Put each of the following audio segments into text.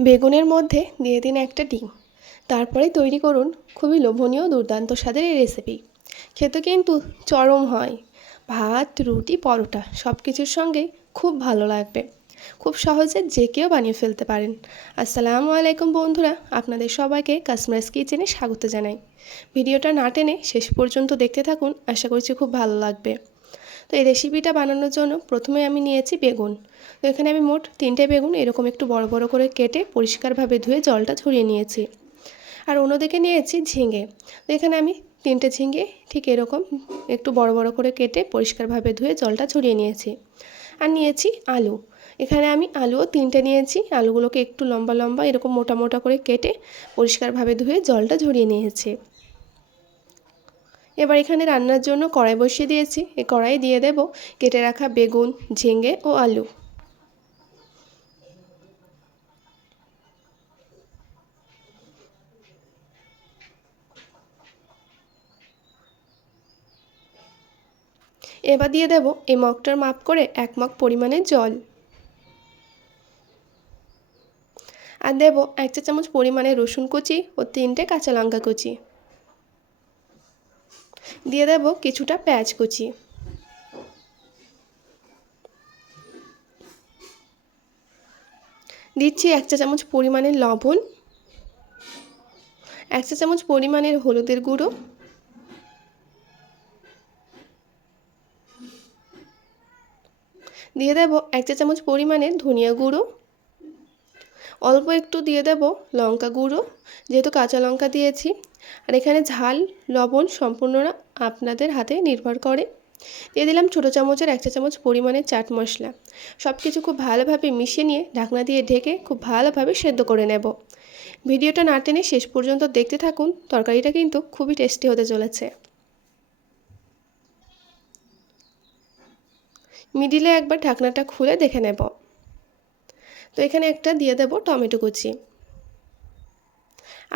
বেগুনের মধ্যে দিয়ে দিন একটা ডিম। তারপরে তৈরি করুন খুবই লোভনীয় দুর্দান্ত স্বাদের এই রেসিপি খেতে কিন্তু চরম হয়। ভাত, রুটি, পরোটা সব কিছুর সঙ্গেই খুব ভালো লাগবে। খুব সহজে যে কেউ বানিয়ে ফেলতে পারেন। আসসালামু আলাইকুম বন্ধুরা, আপনাদের সবাইকে কাশ্মীরাস কিচেনে স্বাগত জানাই। ভিডিওটা না টেনে শেষ পর্যন্ত দেখতে থাকুন, আশা করছি খুব ভালো লাগবে। তো এই রেসিপিটা বানানোর জন্য প্রথমে আমি নিয়েছি বেগুন। তো এখানে আমি মোট তিনটে বেগুন এরকম একটু বড় বড় করে কেটে পরিষ্কারভাবে ধুয়ে জলটা ঝরিয়ে নিয়েছি। আর অন্যদিকে নিয়েছি ঝিঙে। তো এখানে আমি তিনটে ঝিঙে ঠিক এরকম একটু বড় বড় করে কেটে পরিষ্কারভাবে ধুয়ে জলটা ঝরিয়ে নিয়েছি। আর নিয়েছি আলু। এখানে আমি আলুও তিনটে নিয়েছি। আলুগুলোকে একটু লম্বা লম্বা এরকম মোটা মোটা করে কেটে পরিষ্কারভাবে ধুয়ে জলটা ঝরিয়ে নিয়েছি। এবার এখানে রান্নার জন্য কড়াই বসিয়ে দিয়েছি। এই কড়াই দিয়ে দেব কেটে রাখা বেগুন ঝিঙ্গে ও আলু। এবার দিয়ে দেব এই মগটার মাপ করে এক মগ পরিমাণে জল। আর দেব এক চা চামচ পরিমাণে রসুন কুচি ও তিনটে কাঁচা লঙ্কা কুচি। দিয়ে দেব কিছুটা পেঁয়াজ কুচি। দিচ্ছি এক চা চামচ পরিমাণের লবণ, এক চা চামচ পরিমাণের হলুদের গুঁড়ো, দিয়ে দেব এক চা চামচ পরিমাণের ধনিয়া গুঁড়ো অল্প একটু দিয়ে দেব লঙ্কা গুঁড়ো, যেহেতু কাঁচা লঙ্কা দিয়েছি। আর এখানে ঝাল, লবণ সম্পূর্ণরা আপনাদের হাতে নির্ভর করে। দিয়ে দিলাম ছোটো চামচের এক চা চামচ পরিমাণে চাট মশলা। সব কিছু খুব ভালোভাবে মিশিয়ে নিয়ে ঢাকনা দিয়ে ঢেকে খুব ভালোভাবে সেদ্ধ করে নেব। ভিডিওটা না টেনে শেষ পর্যন্ত দেখতে থাকুন, তরকারিটা কিন্তু খুবই টেস্টি হতে চলেছে। মিডিলে একবার ঢাকনাটা খুলে দেখে নেব। তো এখানে একটা দিয়ে দেব টমেটো কুচি।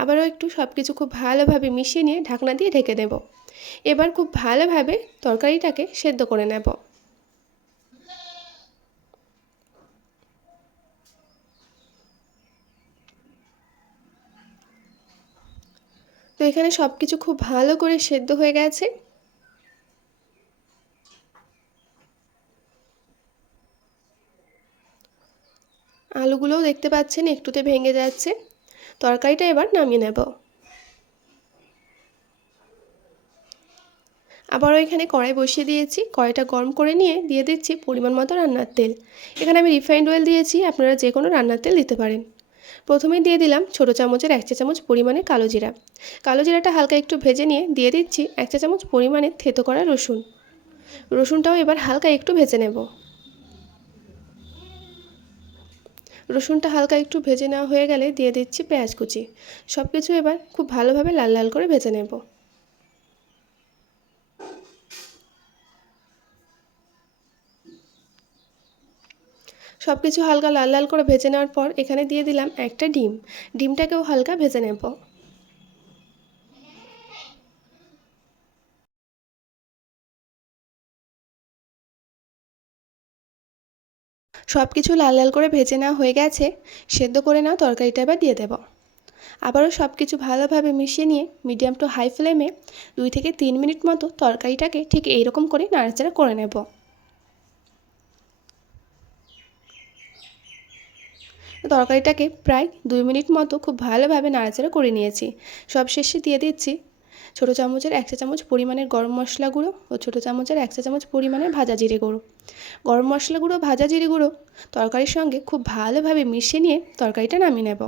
আবারও একটু সব কিছু খুব ভালোভাবে মিশিয়ে নিয়ে ঢাকনা দিয়ে ঢেকে দেব। এবার খুব ভালোভাবে তরকারিটাকে সেদ্ধ করে নেব। তো এখানে সব কিছু খুব ভালো করে সেদ্ধ হয়ে গেছে। আলুগুলোও দেখতে পাচ্ছেন, একটুতে ভেঙে যাচ্ছে। তরকারিটা এবার নামিয়ে নেব। আবারও এখানে কড়াই বসিয়ে দিয়েছি। কড়াইটা গরম করে নিয়ে দিয়ে দিচ্ছি পরিমাণ মতো রান্নার তেল। এখানে আমি রিফাইন্ড অয়েল দিয়েছি, আপনারা যে কোনো রান্নার তেল দিতে পারেন। প্রথমেই দিয়ে দিলাম ছোটো চামচের এক চা চামচ পরিমাণে কালো জিরা। কালো জিরাটা হালকা একটু ভেজে নিয়ে দিয়ে দিচ্ছি এক চা চামচ পরিমাণে থেতো করা রসুন। রসুনটাও এবার হালকা একটু ভেজে নেব। রসুনটা হালকা একটু ভেজে নেওয়া হয়ে গেলে দিয়ে দিচ্ছি পেঁয়াজ কুচি। সব কিছু এবার খুব ভালোভাবে লাল লাল করে ভেজে নেব। সব কিছু হালকা লাল লাল করে ভেজে নেওয়ার পর এখানে দিয়ে দিলাম একটা ডিম। ডিমটাকেও হালকা ভেজে নেব। সব কিছু লাল লাল করে ভেজে নেওয়া হয়ে গেছে, সেদ্ধ করে নেওয়া তরকারিটা এবার দিয়ে দেব। আবারও সব কিছু ভালোভাবে মিশিয়ে নিয়ে মিডিয়াম টু হাই ফ্লেমে দুই থেকে তিন মিনিট মতো তরকারিটাকে ঠিক এইরকম করে নাড়াচাড়া করে নেব। তরকারিটাকে প্রায় দুই মিনিট মতো খুব ভালোভাবে নাড়াচাড়া করে নিয়েছি। সব শেষে দিয়ে দিচ্ছি ছোটো চামচের এক চা চামচ পরিমাণের গরম মশলা গুঁড়ো ও ছোটো চামচের এক চা চামচ পরিমাণের ভাজা জিরে গুঁড়ো। গরম মশলা গুঁড়ো, ভাজা জিরে গুঁড়ো তরকারির সঙ্গে খুব ভালোভাবে মিশিয়ে নিয়ে তরকারিটা নামিয়ে নেব।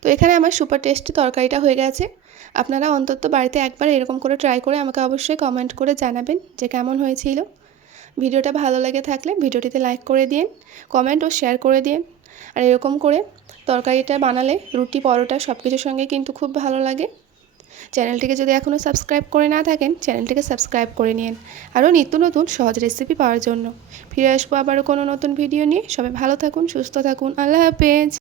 তো এখানে আমার সুপার টেস্টি তরকারিটা হয়ে গেছে। আপনারা অন্তত বাড়িতে একবার এরকম করে ট্রাই করে আমাকে অবশ্যই কমেন্ট করে জানাবেন যে কেমন হয়েছিল। ভিডিওটা ভালো লেগে থাকলে ভিডিওটিতে লাইক করে দিন কমেন্ট ও শেয়ার করে দিন। আর এরকম করে তরকারিটা বানালে, রুটি, পরোটা সব কিছুর সঙ্গে কিন্তু খুব ভালো লাগে। চ্যানেলটিকে যদি এখনও সাবস্ক্রাইব করে না থাকেন, চ্যানেলটিকে সাবস্ক্রাইব করে নিন। আরও নিত্য নতুন সহজ রেসিপি পাওয়ার জন্য। ফিরে আসব আবারও কোনো নতুন ভিডিও নিয়ে। সবাই ভালো থাকুন, সুস্থ থাকুন। আল্লাহ হাফেজ।